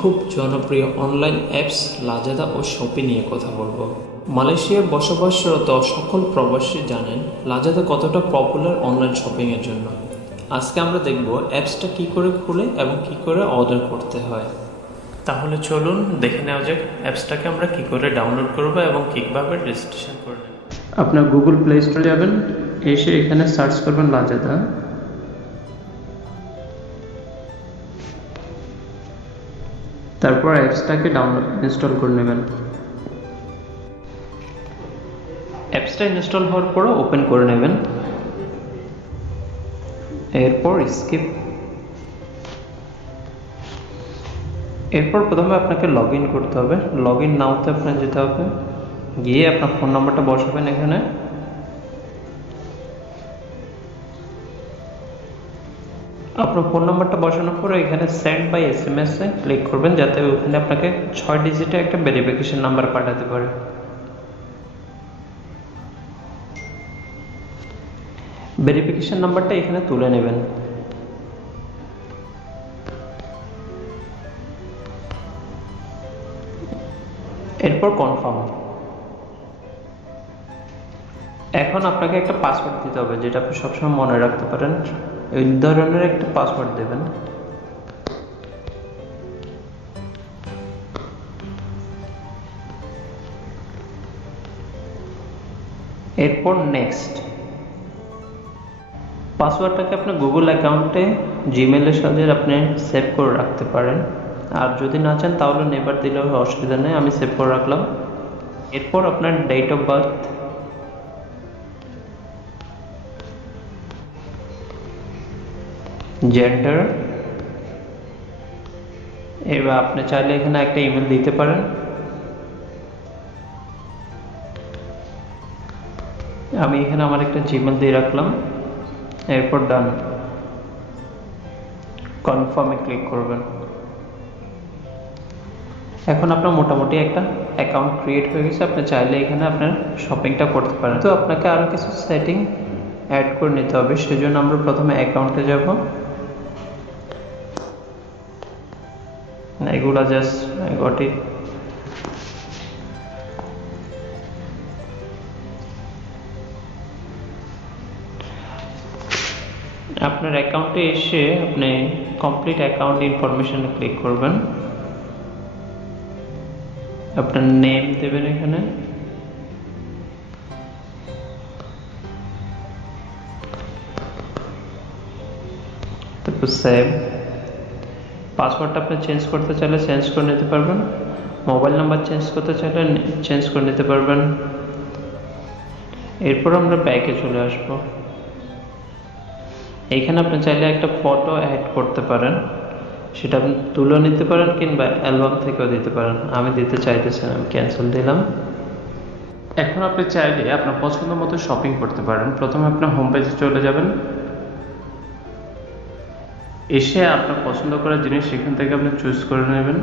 খুব জনপ্রিয় online apps লাজাদা ও শপি নিয়ে কথা বলবো। মালয়েশিয়ায় বসবাসরত সকল প্রবাসী জানেন লাজাদা কতটা পপুলার অনলাইন শপিংয়ের জন্য। আজকে আমরা দেখব অ্যাপসটা কি করে খুলে এবং কি করে অর্ডার করতে হয়। তাহলে চলুন দেখে নেওয়া যাক অ্যাপসটাকে আমরা কি করে ডাউনলোড করব এবং কিভাবে রেজিস্ট্রেশন করে নেব। আপনার গুগল প্লে স্টোরে যাবেন, এসে এখানে সার্চ করবেন লাজাদা। তারপর অ্যাপসটাকে ইনস্টল করে নেবেন। অ্যাপসটা ইনস্টল হওয়ার পর ওপেন করে নেবেন। এরপর স্কিপ। এরপর প্রথমে আপনাকে লগ ইন করতে হবে। লগ ইন নাওতে আপনার যেতে হবে, গিয়ে আপনার ফোন নাম্বারটা বসাবেন এখানে। আপনার ফোন নাম্বারটা বসানোর পরে এখানে সেন্ড বাই SMS এ ক্লিক করবেন, যাতে ওখানে আপনাকে 6 ডিজিটের একটা ভেরিফিকেশন নাম্বার পাঠাতে পারে। ভেরিফিকেশন নাম্বারটা এখানে তুলে নেবেন। এরপর কনফার্ম। এখন আপনাকে একটা পাসওয়ার্ড দিতে হবে, যেটা আপনি সবসময় মনে রাখতে পারেন। এই ধরনের একটা পাসওয়ার্ড দেবেন। এরপর নেক্সট। পাসওয়ার্ডটাকে আপনার গুগল অ্যাকাউন্টে জিমেলের সাথে আপনি সেভ করে রাখতে পারেন, আর যদি না চান তাহলে নেভার দিলেও অসুবিধা নেই, আমি সেভ করে রাখলাম। এরপর আপনার ডেট অফ বার্থ, জেন্ডার, এবার আপনি চাইলে এখানে একটা ইমেল দিতে পারেন। আমি এখানে আমার একটা জিমেল দিয়ে রাখলাম। এরপর ডান। কনফার্মে ক্লিক করবেন। এখন আপনার মোটামুটি একটা অ্যাকাউন্ট ক্রিয়েট হয়ে গেছে। আপনি চাইলে এখানে আপনার শপিংটা করতে পারেন। তো আপনাকে আরও কিছু সেটিং অ্যাড করে নিতে হবে, সেজন্য আমরা প্রথমে অ্যাকাউন্টে যাব। এগুলা জাস্ট আই গট ইট। আপনার অ্যাকাউন্টে এসে আপনি কমপ্লিট অ্যাকাউন্ট ইনফরমেশনে ক্লিক করবেন। আপনার নেম দেবেন এখানে, তারপর সেভ। পাসওয়ার্ডটা আপনি চেঞ্জ করতে চাইলে চেঞ্জ করে নিতে পারবেন। মোবাইল নাম্বার চেঞ্জ করতে চাইলে চেঞ্জ করে নিতে পারবেন। এরপর আমরা ব্যাকে চলে আসব। এইখানে আপনি চাইলে একটা ফটো অ্যাড করতে পারেন, সেটা আপনি তুলে নিতে পারেন কিংবা অ্যালবাম থেকেও দিতে পারেন। আমি দিতে চাইতেছি না, আমি ক্যান্সেল দিলাম। এখন আপনি চাইলে আপনার পছন্দ মতো শপিং করতে পারেন। প্রথমে আপনার হোম পেজে চলে যাবেন, এসে আপনার পছন্দ করা জিনিস সেখান থেকে আপনি চুজ করে নেবেন।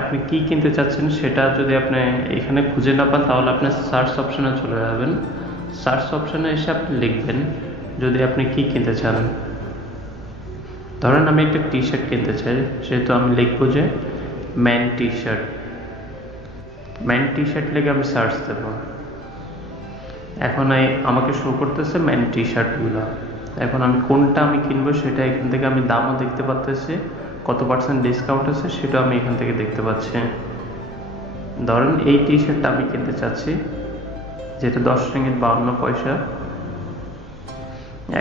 আপনি কি কিনতে চাচ্ছেন সেটা যদি আপনি এখানে খুঁজে না পান তাহলে আপনি সার্চ অপশনে চলে যাবেন। সার্চ অপশনে এসে আপনি লিখবেন যদি আপনি কি কিনতে চান। ধরেন আমি একটা টি শার্ট কিনতে চাই, সেহেতু আমি লিখবো যে man T shirt. Man T shirt লিখে আমি সার্চ দেব। এখন আমাকে শো করতেছে ম্যান টি শার্টগুলো। এখন আমি কোনটা আমি কিনবো সেটা এখান থেকে আমি দামও দেখতে পাচ্ছি, কত % ডিসকাউন্ট আছে সেটা আমি এখান থেকে দেখতে পাচ্ছি। ধরেন এই টি শার্টটা আমি কিনতে চাচ্ছি, যেটা 10 রিঙ্গিত 52 পয়সা।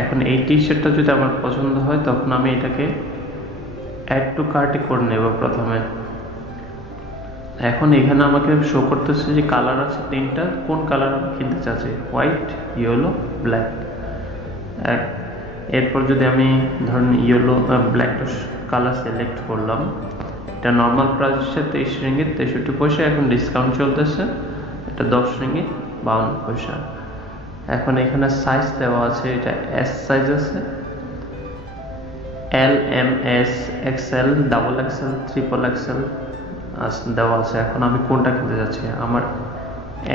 এখন এই টি শার্টটা যদি আমার পছন্দ হয় তখন আমি এটাকে অ্যাড টু কার্টে করে নেব প্রথমে। এখন এখানে আমাকে শো করতেছে যে কালার আছে 3টা, কোন কালার আমি কিনতে চাচ্ছি, হোয়াইট, ইয়েলো, ব্ল্যাক। এরপর যদি আমি ধরেন ইয়েলো ব্ল্যাকটা কালার সিলেক্ট করলাম, এটা নর্মাল প্রাইস হচ্ছে 23 রিঙ্গিত 63 পয়সা। এখন ডিসকাউন্ট চলতেছে, এটা 10 রিঙ্গিত 52 পয়সা। এখন এখানে সাইজ দেওয়া আছে, এটা এস সাইজ আছে, L, M, S, XL, XXL, XXL দেওয়া আছে। এখন আমি কোনটা কিনতে যাচ্ছি, আমার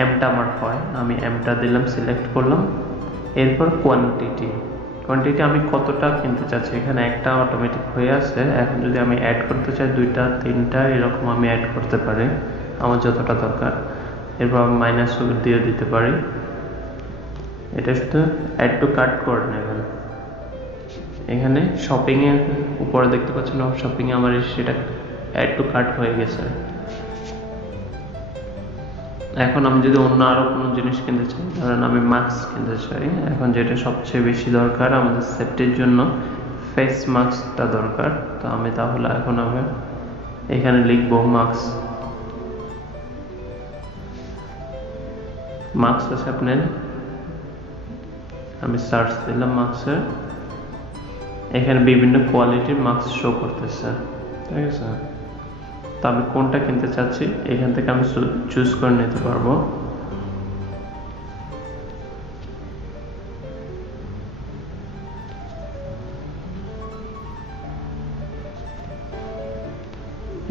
এমটা আমার হয়, আমি এমটা দিলাম, সিলেক্ট করলাম। এরপর কোয়ান্টিটি, কোয়ান্টিটি আমি কতটা কিনতে চাচ্ছি, এখানে একটা অটোমেটিক হয়ে আছে। এখন যদি আমি অ্যাড করতে চাই 2টা 3টা এরকম আমি অ্যাড করতে পারি আমার যতটা দরকার। এরপর আমি মাইনাস দিয়ে দিতে পারি। এটা শুধু অ্যাড টু কার্ট করে নেবেন। এখানে শপিং এর উপরে দেখতে পাচ্ছেন শপিং এ আমার সেটা অ্যাড টু কার্ট হয়ে গেছে। এখন আমি যদি অন্য আরো কোনো জিনিস কিনতে চাই, ধরেন আমি মাস্ক কিনতে চাই, এখন যেটা সবচেয়ে বেশি দরকার আমাদের সেফটির জন্য ফেস মাস্কটা দরকার। তো আমি তাহলে এখন আমি এখানে লিখবো মাস্ক আছে আপনার, আমি সার্চ দিলাম মাস্কের, এখানে বিভিন্ন কোয়ালিটির মাস্ক শো করতেছে, ঠিক আছে। তো আমি কোনটা কিনতে চাচ্ছি এখান থেকে আমি চুজ করে নিতে পারবো।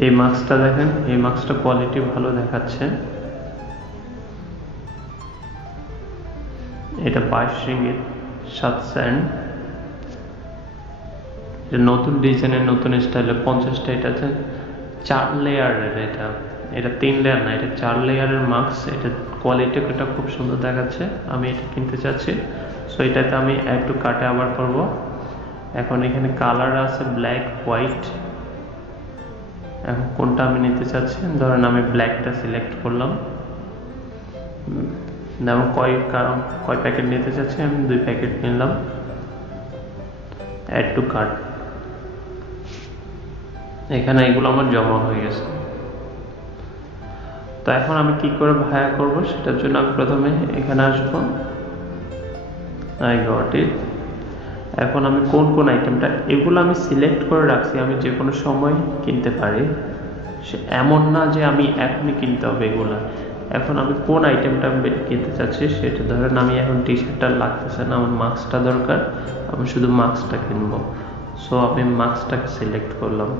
এই মাস্কটা দেখেন, এই মাস্কটা কোয়ালিটি ভালো দেখাচ্ছে। এটা 22 রিঙ্গিত 7 সেন্ট। নতুন ডিজাইনের নতুন স্টাইলে 50টা। এটা আছে 4 লেয়ারের, এটা 3 লেয়ার না, এটা 4 লেয়ারের মাস্ক। এটা কোয়ালিটিটা খুব সুন্দর দেখাচ্ছে, আমি এটা কিনতে চাচ্ছি। সো এটাতে আমি অ্যাড টু কার্টে আবার করব। এখন এখানে কালার আছে ব্ল্যাক, হোয়াইট। এখন কোনটা আমি নিতে চাচ্ছি, ধরেন আমি ব্ল্যাকটা সিলেক্ট করলাম। যেমন কয় প্যাকেট নিতে চাচ্ছি, আমি 2 প্যাকেট নিলাম। অ্যাড টু কার্ট, এখানে এগুলো আমার জমা হয়ে গেছে। তো এখন আমি কি করে ভায়া করব, সেটার জন্য আমি প্রথমে এখানে আসবো। I got it. এখন আমি কোন আইটেমটা, এগুলো আমি সিলেক্ট করে রাখছি, আমি যে কোনো সময় কিনতে পারি, এমন না যে আমি এখনই কিনতে হবে এগুলা। এখন আমি কোন আইটেমটা কিনতে চাচ্ছি সেটা, ধরেন আমি এখন টি শার্টটা লাগতেছে না, আমার মাস্কটা দরকার, আমি শুধু মাস্কটা কিনবো। সো আমি মাস্কটাকে সিলেক্ট করলাম।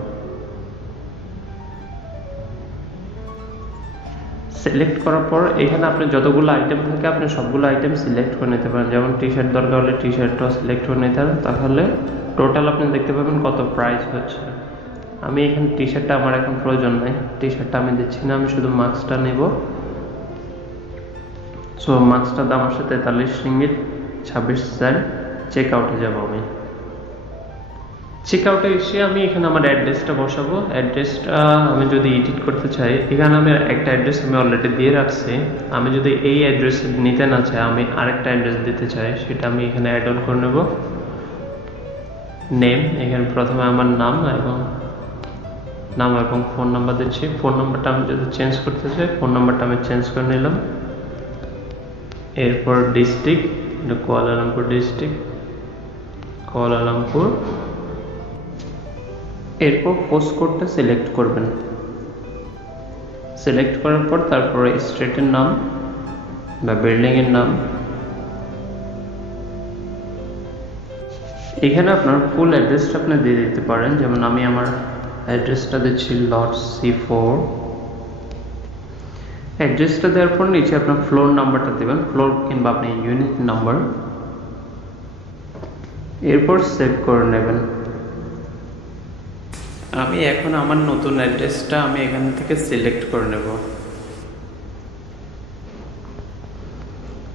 সিলেক্ট করার পর এখানে আপনি যতগুলো আইটেম থাকে আপনি সবগুলো আইটেম সিলেক্ট করে নিতে পারেন। যেমন টি শার্ট দরকার হলে টি শার্টটাও সিলেক্ট করে নিতে পারেন, তাহলে টোটাল আপনি দেখতে পাবেন কত প্রাইস হচ্ছে। আমি এখানে টি শার্টটা আমার এখন প্রয়োজন নাই, টি শার্টটা আমি দিচ্ছি না, আমি শুধু মাস্কটা নেব। সো মাস্কটার দাম আসছে 43 রিঙ্গিত 26 সেন্ট। চেক আউটে যাবো। আমি চেক আউটে এসে আমি এখানে আমার অ্যাড্রেসটা বসাবো। অ্যাড্রেসটা আমি যদি এডিট করতে চাই, এখানে আমি একটা অ্যাড্রেস আমি অলরেডি দিয়ে রাখছি। আমি যদি এই অ্যাড্রেস নিতে না চাই, আমি আরেকটা অ্যাড্রেস দিতে চাই, সেটা আমি এখানে অ্যাড অন করে নেব। নেম, এখানে প্রথমে আমার নাম এবং ফোন নাম্বার দিচ্ছি। ফোন নাম্বারটা আমি যদি চেঞ্জ করতে চাই, ফোন নাম্বারটা আমি চেঞ্জ করে নিলাম। এরপর ডিস্ট্রিক্ট, কুয়ালালামপুর ডিস্ট্রিক্ট, কুয়ালালামপুর। এরপর পোস্ট কোডটা সিলেক্ট করবেন। সিলেক্ট করার পর তারপরে স্ট্রিটের নাম বা বিল্ডিং এর নাম। এখানে আপনার ফুল অ্যাড্রেসটা আপনি দিয়ে দিতে পারেন। যেমন আমি আমার অ্যাড্রেসটা দিচ্ছি লট C4। অ্যাড্রেসটা দেওয়ার পর নিচে আপনার ফ্লোর নাম্বারটা দেবেন, ফ্লোর কিংবা আপনি ইউনিট নাম্বার। এরপর সেভ করে নেবেন। আমি এখন আমার নতুন অ্যাড্রেসটা আমি এখান থেকে সিলেক্ট করে নেব।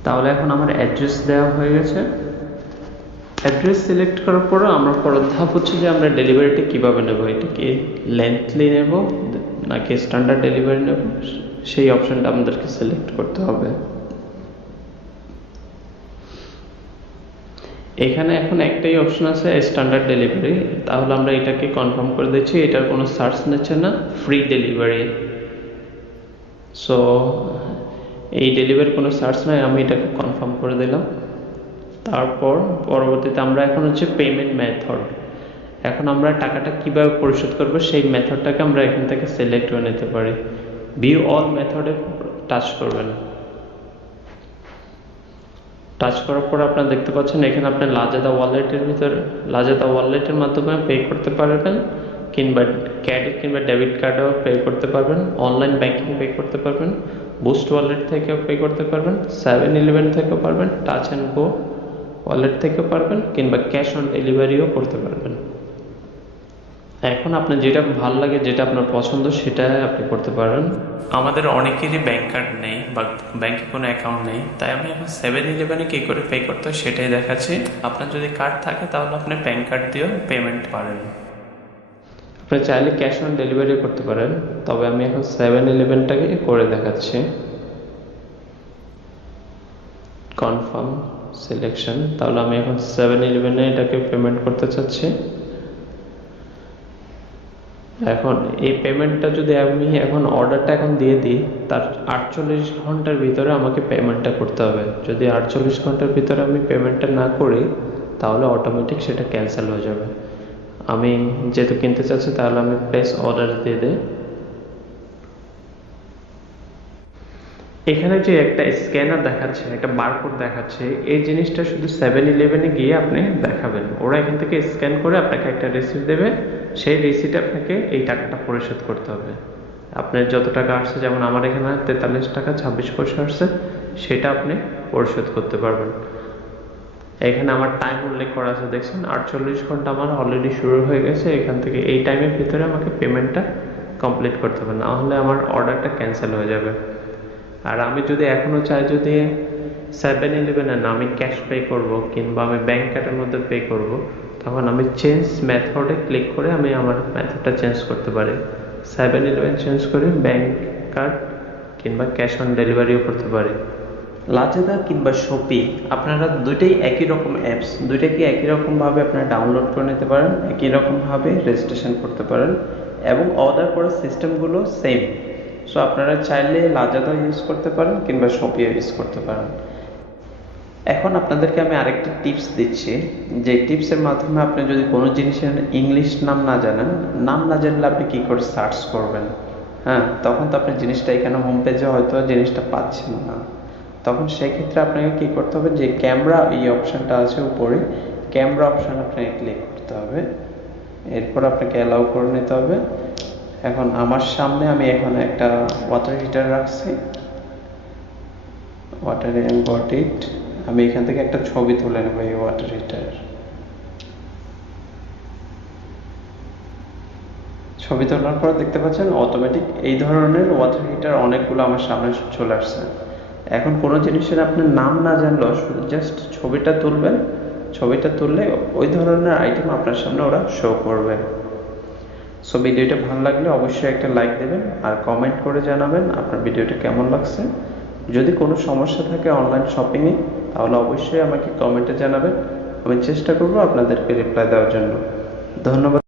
তাহলে এখন আমার অ্যাড্রেস দেওয়া হয়ে গেছে। অ্যাড্রেস সিলেক্ট করার পর আমরা পরের ধাপ হচ্ছে যে আমরা ডেলিভারিটা কিভাবে নেব, এটা কি লেন্থলি নেব নাকি স্ট্যান্ডার্ড ডেলিভারি নেব, সেই অপশনটা আমাদেরকে সিলেক্ট করতে হবে। এখানে এখন একটাই অপশন আছে স্ট্যান্ডার্ড ডেলিভারি, তাহলে আমরা এটাকে কনফার্ম করে দিচ্ছি। এটার কোনো চার্জ নিচ্ছে না, ফ্রি ডেলিভারি। সো এই ডেলিভারি কোনো চার্জ নাই, আমি এটাকে কনফার্ম করে দিলাম। তারপর পরবর্তীতে আমরা এখন হচ্ছে পেমেন্ট মেথড, এখন আমরা টাকাটা কিভাবে পরিশোধ করবো সেই মেথডটাকে আমরা এখান থেকে সিলেক্ট করে নিতে পারি। ভিউ অল মেথডে টাচ করবেন। টাচ করার পর আপনারা দেখতে পাচ্ছেন এখানে আপনি লাজাদা ওয়ালেটের মাধ্যমে পে করতে পারবেন, কিংবা ক্রেডিট কিংবা ডেবিট কার্ডেও পে করতে পারবেন, অনলাইন ব্যাংকিং পে করতে পারবেন, বুস্ট ওয়ালেট থেকেও পে করতে পারবেন, 7-Eleven থেকেও পারবেন, টাচ অ্যান্ড গো ওয়ালেট থেকে পারবেন কিংবা ক্যাশ অন ডেলিভারিও করতে পারবেন। এখন আপনার যেটা ভালো লাগে, যেটা আপনার পছন্দ, সেটা আপনি করতে পারেন। আমাদের অনেকেরই ব্যাংক কার্ড নেই বা ব্যাংকে কোনো অ্যাকাউন্ট নেই, তাই আমি এখন 7-Eleven কী করে পে করতে হয় সেটাই দেখাচ্ছি। আপনার যদি কার্ড থাকে তাহলে আপনি ব্যাংক কার্ড দিয়েও পেমেন্ট পারেন। আপনি চাইলে ক্যাশ অন ডেলিভারি করতে পারেন, তবে আমি এখন 7-Elevenটাকে করে দেখাচ্ছি। কনফার্ম সিলেকশন, তাহলে আমি এখন 7-Eleven এটাকে পেমেন্ট করতে চাচ্ছি। এখন এই পেমেন্টটা যদি আমি এখন অর্ডারটা এখন দিয়ে দিই, তার 48 ঘন্টার ভিতরে আমাকে পেমেন্টটা করতে হবে। যদি 48 ঘন্টার ভিতরে আমি পেমেন্টটা না করি তাহলে অটোমেটিক সেটা ক্যান্সেল হয়ে যাবে। আমি যেহেতু কিনতে চাচ্ছি তাহলে আমি প্লেস অর্ডার দিয়ে দিই। এখানে যে একটা স্ক্যানার দেখাচ্ছে, একটা বারকোড দেখাচ্ছে, এই জিনিসটা শুধু 7-Eleven গিয়ে আপনি দেখাবেন। ওরা এখান থেকে স্ক্যান করে আপনাকে একটা রিসিপ্ট দেবে, সেই রিসিপ্টে আপনাকে এই টাকাটা পরিশোধ করতে হবে। আপনার যত টাকা আসছে, যেমন আমার এখানে 43 টাকা 26 পয়সা আসছে, সেটা আপনি পরিশোধ করতে পারবেন। এখানে আমার টাইম উল্লেখ করা আছে, দেখছেন 48 ঘন্টা আমার অলরেডি শুরু হয়ে গেছে। এখান থেকে এই টাইমের ভিতরে আমাকে পেমেন্টটা কমপ্লিট করতে হবে, না হলে আমার অর্ডারটা ক্যান্সেল হয়ে যাবে। আর আমি যদি এখনও চাই, যদি 7-Eleven না আমি ক্যাশ পে করব কিংবা আমি ব্যাংক কার্ডের মধ্যে পে করব, তখন আমি চেঞ্জ মেথডে ক্লিক করে আমি আমার মেথডটা চেঞ্জ করতে পারি। 7-Eleven চেঞ্জ করে ব্যাংক কার্ড কিংবা ক্যাশ অন ডেলিভারিও করতে পারি। লাজেদা কিংবা শপি, আপনারা দুইটাই একই রকম অ্যাপস, দুইটাকে একই রকমভাবে আপনারা ডাউনলোড করে নিতে পারেন, একই রকমভাবে রেজিস্ট্রেশন করতে পারেন এবং অর্ডার করার সিস্টেমগুলো সেম। সো আপনারা চাইলে লাজাদা ইউজ করতে পারেন কিংবা শপিও ইউজ করতে পারেন। এখন আপনাদেরকে আমি আরেকটা টিপস দিচ্ছি, যে টিপসের মাধ্যমে আপনি যদি কোনো জিনিসের ইংলিশ নাম না জানলে আপনি কি করে সার্চ করবেন। হ্যাঁ, তখন তো আপনি জিনিসটা এখানে হোম পেজে হয়তো জিনিসটা পাচ্ছেন না। তখন সেই ক্ষেত্রে আপনাকে কি করতে হবে, যে ক্যামেরা এই অপশানটা আছে উপরে, ক্যামেরা অপশান আপনাকে ক্লিক করতে হবে। এরপর আপনাকে অ্যালাউ করে নিতে হবে। এখন আমার সামনে আমি এখন একটা ওয়াটার হিটার রাখছি, ওয়াটার এম্বডিড। আমি এখান থেকে একটা ছবি তুলে নেব এই ওয়াটার হিটার। ছবি তোলার পর দেখতে পাচ্ছেন অটোমেটিক এই ধরনের ওয়াটার হিটার অনেকগুলো আমার সামনে চলে আসছে। এখন কোনো জিনিসের আপনার নাম না জানলেও শুধু জাস্ট ছবিটা তুলবেন, ছবিটা তুললে ওই ধরনের আইটেম আপনার সামনে ওরা শো করবে। সো ভিডিওটা ভালো লাগলে অবশ্যই একটা লাইক দেবেন আর কমেন্ট করে জানাবেন আপনার ভিডিওটা কেমন লাগছে। যদি কোনো সমস্যা থাকে অনলাইন শপিংয়ে তাহলে অবশ্যই আমাকে কমেন্টে জানাবেন, আমি চেষ্টা করব আপনাদেরকে রিপ্লাই দেওয়ার জন্য। ধন্যবাদ।